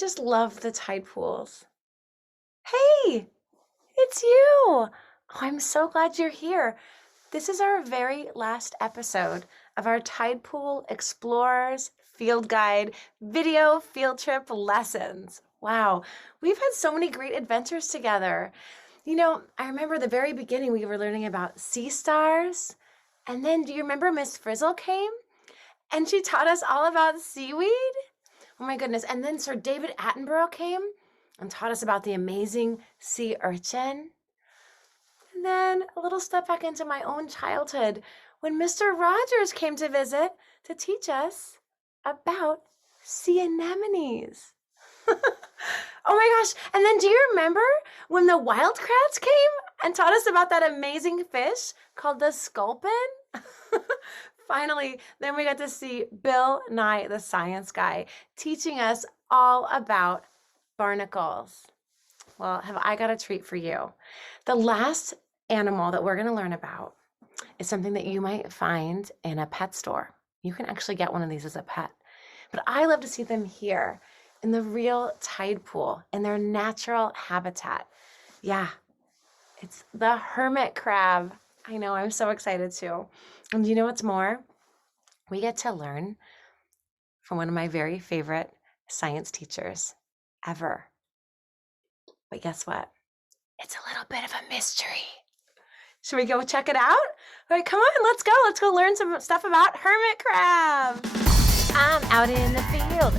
just love the tide pools. Hey, it's you. Oh, I'm so glad you're here. This is our very last episode of our Tidepool Explorers Field Guide video field trip lessons. Wow, we've had so many great adventures together. I remember the very beginning we were learning about sea stars. And then do you remember Miss Frizzle came? And she taught us all about seaweed? Oh my goodness. And then Sir David Attenborough came and taught us about the amazing sea urchin. And then a little step back into my own childhood when Mr. Rogers came to visit to teach us about sea anemones. Oh my gosh. And then do you remember when the wild crabs came and taught us about that amazing fish called the sculpin? Finally, then we got to see Bill Nye, the science guy, teaching us all about barnacles. Well, have I got a treat for you? The last animal that we're going to learn about is something that you might find in a pet store. You can actually get one of these as a pet. But I love to see them here in the real tide pool, in their natural habitat. Yeah, it's the hermit crab. I know, I'm so excited too. And you know what's more? We get to learn from one of my very favorite science teachers ever. But guess what? It's a little bit of a mystery. Should we go check it out? All right, come on, let's go. Let's go learn some stuff about hermit crabs. I'm out in the field,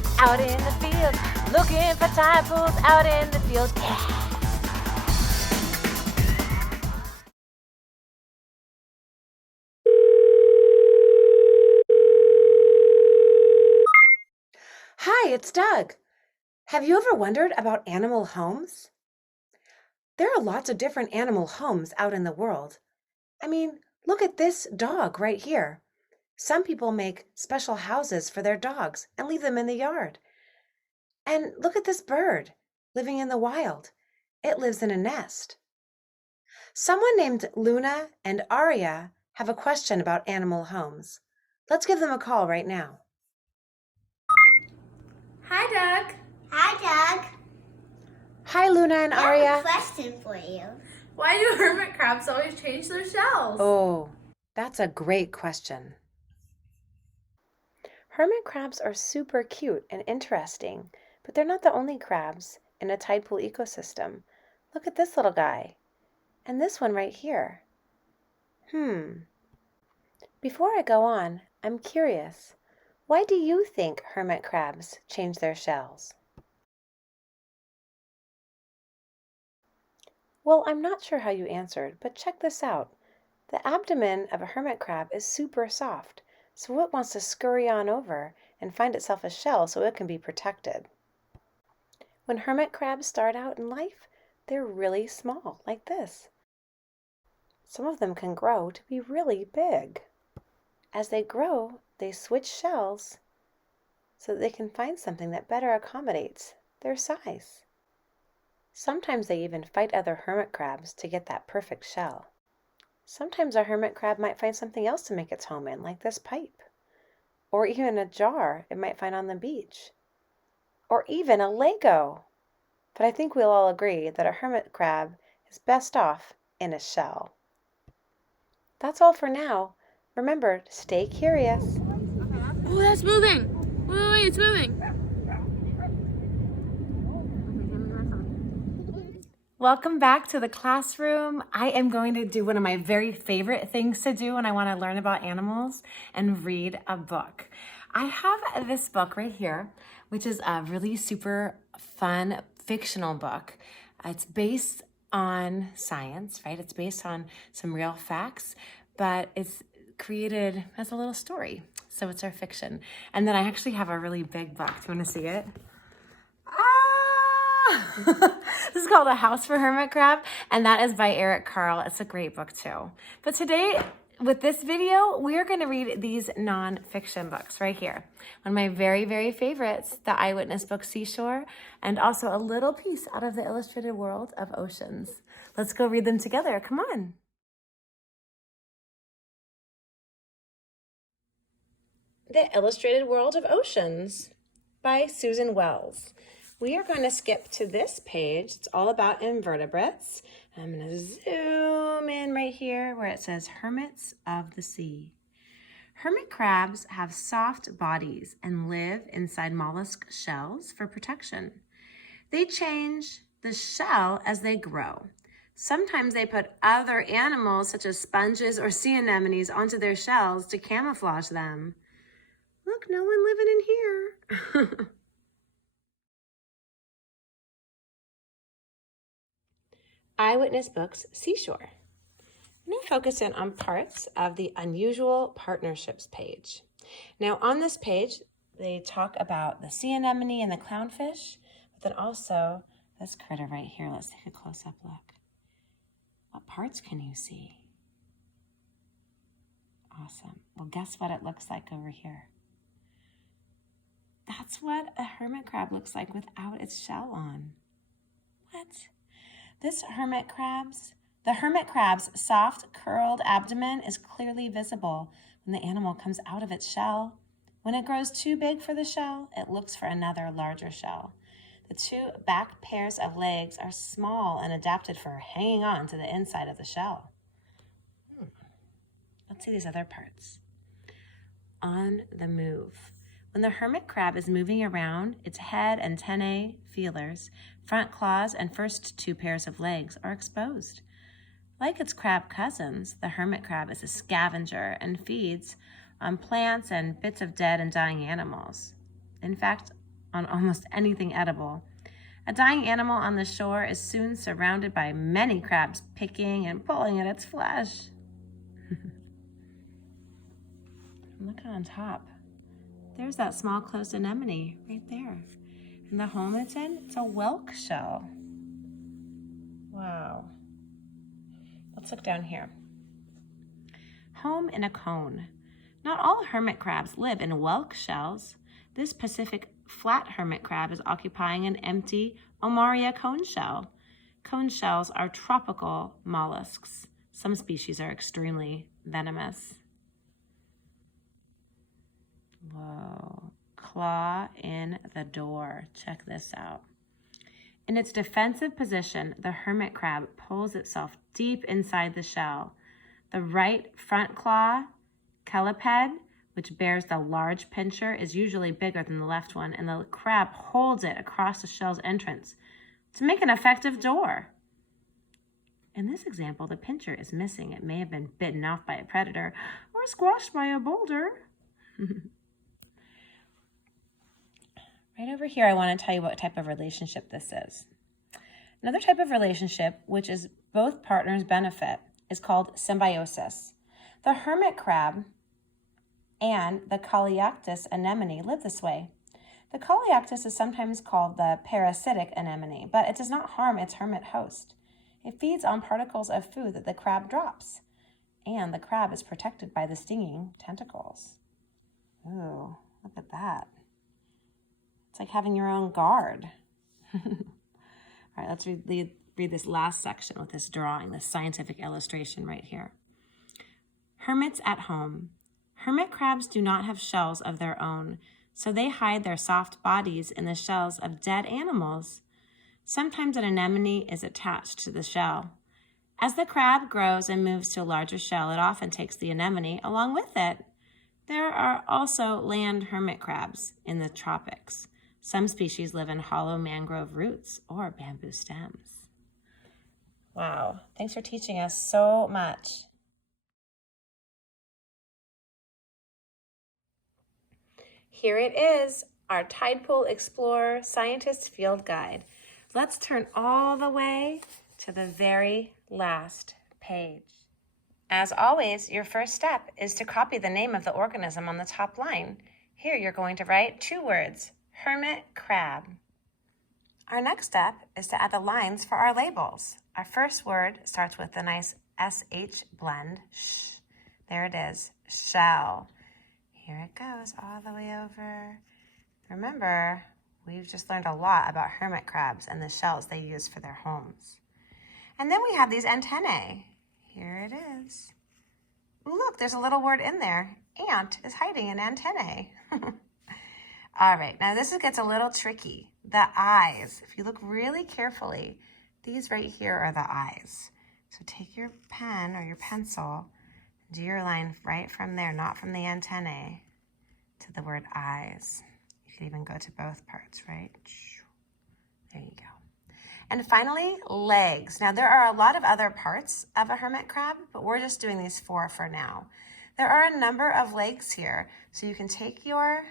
looking for tidepools out in the field. Yeah. Hi, it's Doug. Have you ever wondered about animal homes? There are lots of different animal homes out in the world. I mean, look at this dog right here. Some people make special houses for their dogs and leave them in the yard. And look at this bird living in the wild. It lives in a nest. Someone named Luna and Aria have a question about animal homes. Let's give them a call right now. Hi, Doug. Hi, Doug. Hi, Luna and I Aria. have a question for you. Why do hermit crabs always change their shells? Oh, that's a great question. Hermit crabs are super cute and interesting, but they're not the only crabs in a tidepool ecosystem. Look at this little guy. And this one right here. Before I go on, I'm curious. Why do you think hermit crabs change their shells? Well, I'm not sure how you answered, but check this out. The abdomen of a hermit crab is super soft, so it wants to scurry on over and find itself a shell so it can be protected. When hermit crabs start out in life, they're really small, like this. Some of them can grow to be really big. As they grow, they switch shells so that they can find something that better accommodates their size. Sometimes they even fight other hermit crabs to get that perfect shell. Sometimes a hermit crab might find something else to make its home in, like this pipe, or even a jar it might find on the beach, or even a Lego. But I think we'll all agree that a hermit crab is best off in a shell. That's all for now. Remember to stay curious. Oh, that's moving. Wait, it's moving. Welcome back to the classroom. I am going to do one of my very favorite things to do when I want to learn about animals and read a book. I have this book right here, which is a really super fun fictional book. It's based on science, right? It's based on some real facts, but it's created as a little story. So it's our fiction. And then I actually have a really big book. Do you want to see it? This is called A House for Hermit Crab, and that is by Eric Carle. It's a great book too. But today, with this video, we are going to read these non-fiction books right here. One of my very, very favorites, the eyewitness book Seashore, and also a little piece out of the Illustrated World of Oceans. Let's go read them together. Come on. The Illustrated World of Oceans by Susan Wells. We are going to skip to this page. It's all about invertebrates. I'm going to zoom in right here where it says Hermits of the Sea. Hermit crabs have soft bodies and live inside mollusk shells for protection. They change the shell as they grow. Sometimes they put other animals such as sponges or sea anemones onto their shells to camouflage them. Look, no one living in here. Eyewitness Books Seashore. I'm going to focus in on parts of the Unusual Partnerships page. Now on this page, they talk about the sea anemone and the clownfish, but then also this critter right here. Let's take a close-up look. What parts can you see? Awesome. Well, guess what it looks like over here? That's what a hermit crab looks like without its shell on. What? The hermit crab's soft, curled abdomen is clearly visible when the animal comes out of its shell. When it grows too big for the shell, it looks for another larger shell. The two back pairs of legs are small and adapted for hanging on to the inside of the shell. Let's see these other parts. On the move. When the hermit crab is moving around, its head, antennae, feelers, front claws, and first two pairs of legs are exposed. Like its crab cousins, the hermit crab is a scavenger and feeds on plants and bits of dead and dying animals. In fact, on almost anything edible. A dying animal on the shore is soon surrounded by many crabs picking and pulling at its flesh. Look on top. There's that small closed anemone right there. And the home it's in, it's a whelk shell. Wow. Let's look down here. Home in a cone. Not all hermit crabs live in whelk shells. This Pacific flat hermit crab is occupying an empty Omaria cone shell. Cone shells are tropical mollusks. Some species are extremely venomous. Whoa. Claw in the door. Check this out. In its defensive position, the hermit crab pulls itself deep inside the shell. The right front claw, caliped, which bears the large pincher, is usually bigger than the left one, and the crab holds it across the shell's entrance to make an effective door. In this example, the pincher is missing. It may have been bitten off by a predator or squashed by a boulder. Right over here, I want to tell you what type of relationship this is. Another type of relationship, which is both partners benefit, is called symbiosis. The hermit crab and the Coleoctus anemone live this way. The Coleoctus is sometimes called the parasitic anemone, but it does not harm its hermit host. It feeds on particles of food that the crab drops, and the crab is protected by the stinging tentacles. Ooh, look at that. It's like having your own guard. All right, let's read this last section with this drawing, this scientific illustration right here. Hermits at home. Hermit crabs do not have shells of their own, so they hide their soft bodies in the shells of dead animals. Sometimes an anemone is attached to the shell. As the crab grows and moves to a larger shell, it often takes the anemone along with it. There are also land hermit crabs in the tropics. Some species live in hollow mangrove roots or bamboo stems. Wow, thanks for teaching us so much. Here it is, our Tidepool Explorer Scientist Field Guide. Let's turn all the way to the very last page. As always, your first step is to copy the name of the organism on the top line. Here you're going to write 2 words, hermit crab. Our next step is to add the lines for our labels. Our first word starts with a nice SH blend. Shh. There it is, shell. Here it goes all the way over. Remember, we've just learned a lot about hermit crabs and the shells they use for their homes. And then we have these antennae. Here it is. Ooh, look, there's a little word in there. Ant is hiding an antennae. All right, now this gets a little tricky. the eyes. If you look really carefully, these right here are the eyes. So take your pen or your pencil, do your line right from there, not from the antennae, to the word eyes. You could even go to both parts, right? There you go. And finally, legs. Now there are a lot of other parts of a hermit crab, but we're just doing these 4 for now. There are a number of legs here, so you can take your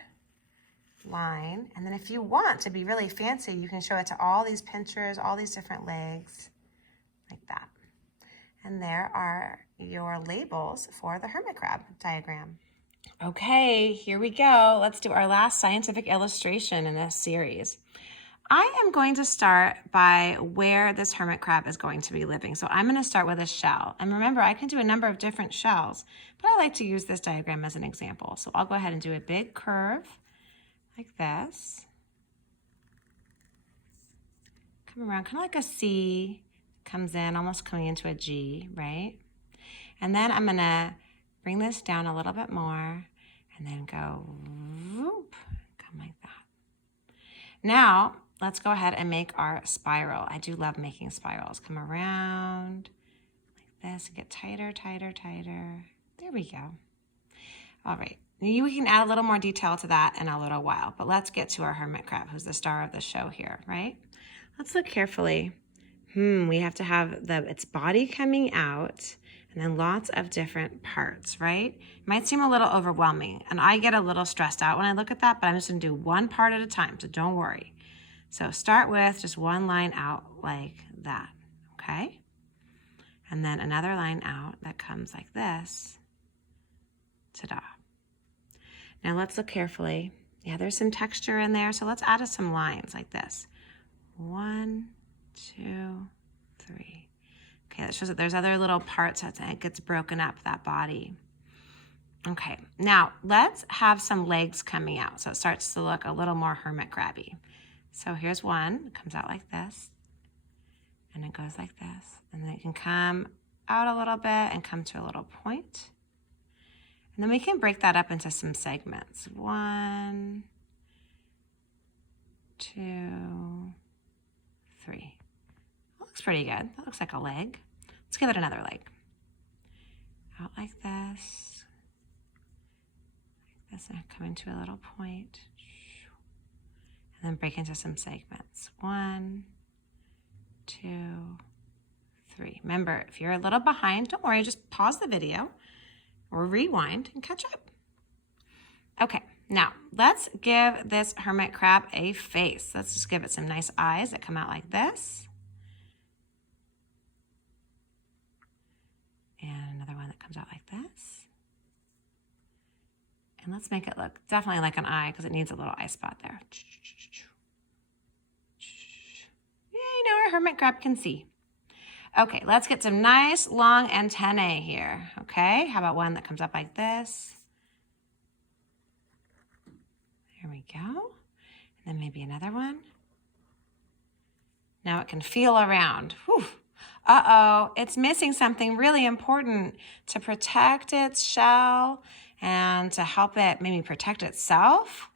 line, and then if you want to be really fancy, you can show it to all these pinchers, all these different legs, like that. And there are your labels for the hermit crab diagram. Okay, here we go. Let's do our last scientific illustration in this series. I am going to start by where this hermit crab is going to be living. So I'm going to start with a shell. And remember, I can do a number of different shells, but I like to use this diagram as an example. So I'll go ahead and do a big curve like this. Come around, kind of like a C, comes in, almost coming into a G, right? And then I'm gonna bring this down a little bit more and then go whoop, come like that. Now, let's go ahead and make our spiral. I do love making spirals. Come around like this, get tighter, tighter, tighter. There we go. All right. We can add a little more detail to that in a little while, but let's get to our hermit crab, who's the star of the show here, right? Let's look carefully. We have to have its body coming out and then lots of different parts, right? It might seem a little overwhelming, and I get a little stressed out when I look at that, but I'm just gonna do one part at a time, so don't worry. So start with just one line out like that, okay? And then another line out that comes like this. Ta-da. Now let's look carefully. Yeah, there's some texture in there, so let's add some lines like this. 1, 2, 3. Okay, that shows that there's other little parts that it gets broken up, that body. Okay, now let's have some legs coming out, so it starts to look a little more hermit crabby. So here's one, it comes out like this, and it goes like this, and then it can come out a little bit and come to a little point. And then we can break that up into some segments. 1, 2, 3. That looks pretty good. That looks like a leg. Let's give it another leg. Out like this. Like this, and come into a little point. And then break into some segments. 1, 2, 3. Remember, if you're a little behind, don't worry, just pause the video or rewind and catch up. Okay, now let's give this hermit crab a face. Let's just give it some nice eyes that come out like this. And another one that comes out like this. And let's make it look definitely like an eye because it needs a little eye spot there. Yeah, you know, our hermit crab can see. Okay, let's get some nice long antennae here, okay? How about one that comes up like this? There we go. And then maybe another one. Now it can feel around. Whew. Uh-oh, it's missing something really important to protect its shell and to help it maybe protect itself.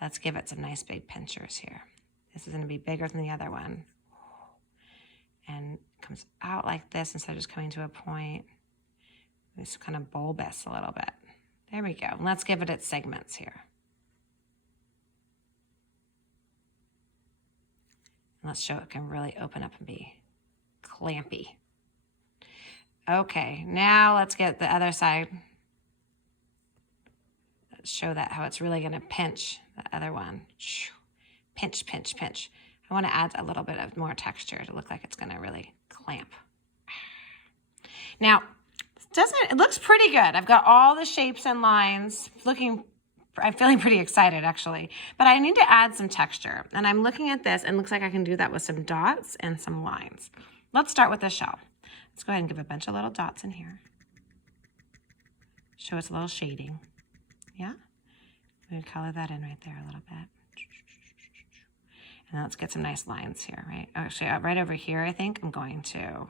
Let's give it some nice big pinchers here. This is gonna be bigger than the other one. And comes out like this instead of just coming to a point. It's kind of bulbous a little bit. There we go. And let's give it its segments here. And let's show it can really open up and be clampy. Okay, now let's get the other side. Let's show that how it's really gonna pinch the other one. Pinch, pinch, pinch. I want to add a little bit of more texture to look like it's going to really clamp. Now, it looks pretty good. I've got all the shapes and lines I'm feeling pretty excited actually, but I need to add some texture. And I'm looking at this and it looks like I can do that with some dots and some lines. Let's start with the shell. Let's go ahead and give a bunch of little dots in here. Show us a little shading. Yeah? We color that in right there a little bit. And let's get some nice lines here, right? Actually, right over here, I think I'm going to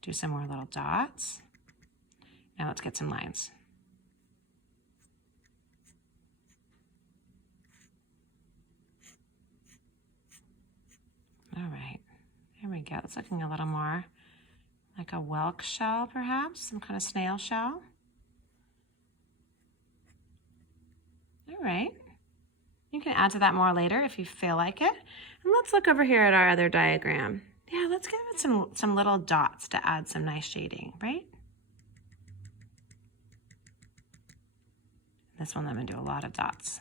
do some more little dots. Now let's get some lines. we go. It's looking a little more like a whelk shell, perhaps, some kind of snail shell. All right. You can add to that more later if you feel like it. And let's look over here at our other diagram. Yeah, let's give it some little dots to add some nice shading, right? This one, I'm gonna do a lot of dots.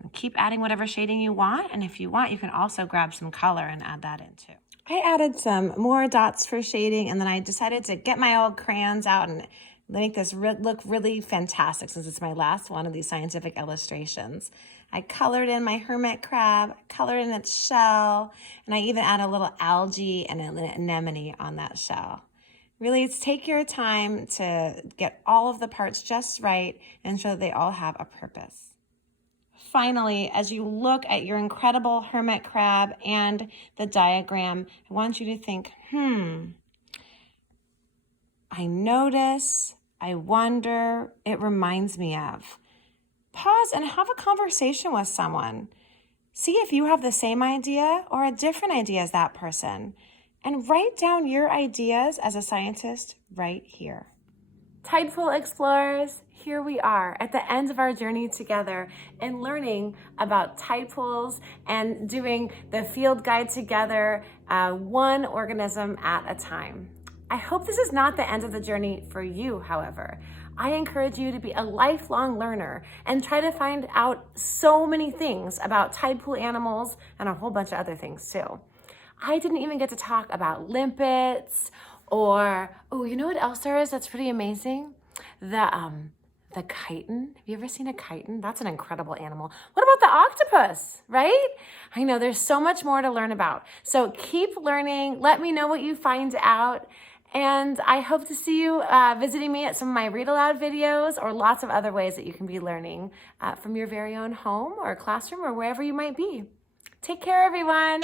And keep adding whatever shading you want, and if you want, you can also grab some color and add that in too. I added some more dots for shading, and then I decided to get my old crayons out and make this look really fantastic since it's my last one of these scientific illustrations. I colored in my hermit crab, colored in its shell, and I even add a little algae and an anemone on that shell. Really, take your time to get all of the parts just right and show that they all have a purpose. Finally, as you look at your incredible hermit crab and the diagram, I want you to think, I notice, I wonder, it reminds me of. Pause and have a conversation with someone. See if you have the same idea or a different idea as that person. And write down your ideas as a scientist right here. Tidepool explorers, here we are at the end of our journey together and learning about tidepools and doing the field guide together, one organism at a time. I hope this is not the end of the journey for you, however. I encourage you to be a lifelong learner and try to find out so many things about tidepool animals and a whole bunch of other things too. I didn't even get to talk about limpets or, oh, you know what else there is that's pretty amazing? The chitin. Have you ever seen a chitin? That's an incredible animal. What about the octopus, right? I know there's so much more to learn about. So keep learning. Let me know what you find out. And I hope to see you visiting me at some of my read aloud videos or lots of other ways that you can be learning from your very own home or classroom or wherever you might be. Take care, everyone.